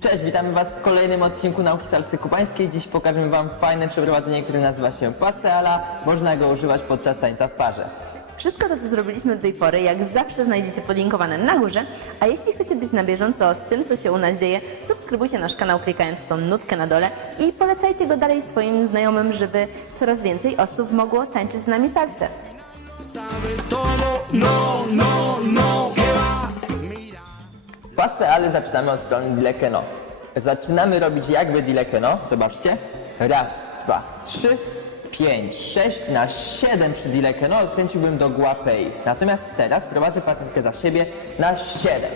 Cześć, witamy Was w kolejnym odcinku Nauki Salsy Kubańskiej. Dziś pokażemy Wam fajne przeprowadzenie, które nazywa się Paseala. Można go używać podczas tańca w parze. Wszystko to, co zrobiliśmy do tej pory, jak zawsze znajdziecie podlinkowane na górze, a jeśli chcecie być na bieżąco z tym, co się u nas dzieje, subskrybujcie nasz kanał klikając w tą nutkę na dole i polecajcie go dalej swoim znajomym, żeby coraz więcej osób mogło tańczyć z nami salsę. todo, no, no, no. Paseale zaczynamy od strony dilekeno. Zaczynamy robić jakby dilekeno. Zobaczcie. Raz, dwa, trzy, pięć, sześć, na siedem przy dilekeno odkręciłbym do guapei. Natomiast teraz prowadzę partnerkę za siebie na siedem.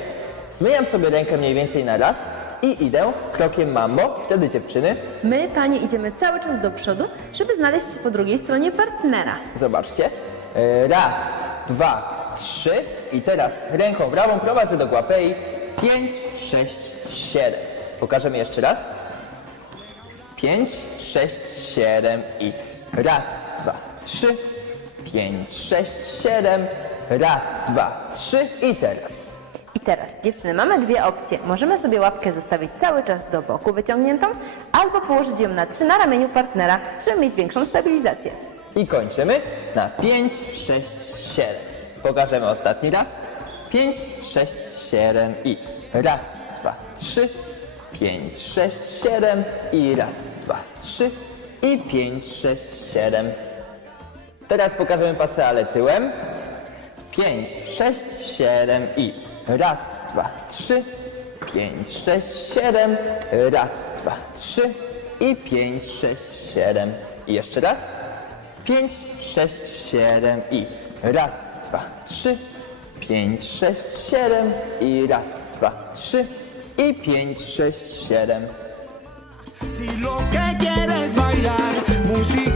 Zmieniam sobie rękę mniej więcej na raz i idę krokiem mambo. Wtedy dziewczyny My, panie, idziemy cały czas do przodu, żeby znaleźć po drugiej stronie partnera. Zobaczcie. E, Raz, dwa, trzy. I teraz ręką prawą prowadzę do guapei. Pięć, sześć, siedem. Pokażemy jeszcze raz. Pięć, sześć, siedem i raz, dwa, trzy. Pięć, sześć, siedem. Raz, dwa, trzy i teraz. I teraz, dziewczyny, mamy dwie opcje. Możemy sobie łapkę zostawić cały czas do boku wyciągniętą, albo położyć ją na trzy na ramieniu partnera, żeby mieć większą stabilizację. I kończymy na 5, 6, 7. Pokażemy ostatni raz. 5, 6, 7 i raz, dwa, trzy, 5, 6, 7 i raz, dwa, trzy i 5, 6, 7. Teraz pokażemy paseale tyłem. 5, 6, 7 i raz, dwa, trzy, 5, 6, 7, raz, dwa, trzy i 5, 6, 7 i jeszcze raz. 5, 6, 7 i raz, dwa, trzy, 5, 6, 7 i raz, dwa, trzy i 5, 6, 7. Si lo que quieres bailar, música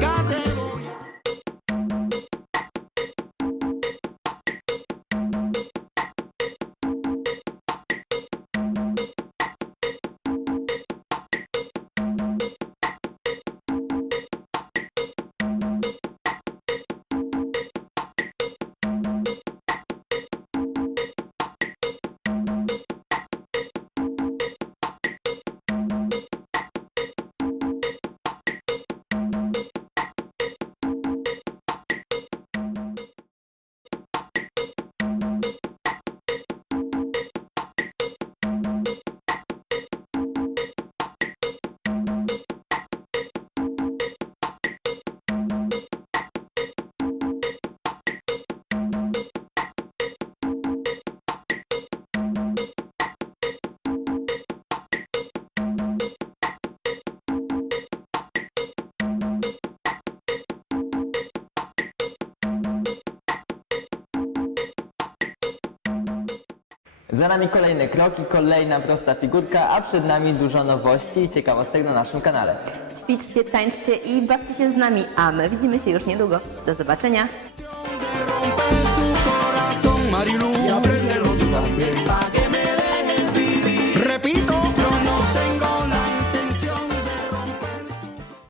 Za nami kolejne kroki, kolejna prosta figurka, a przed nami dużo nowości i ciekawostek na naszym kanale. Ćwiczcie, tańczcie i bawcie się z nami, a my widzimy się już niedługo. Do zobaczenia!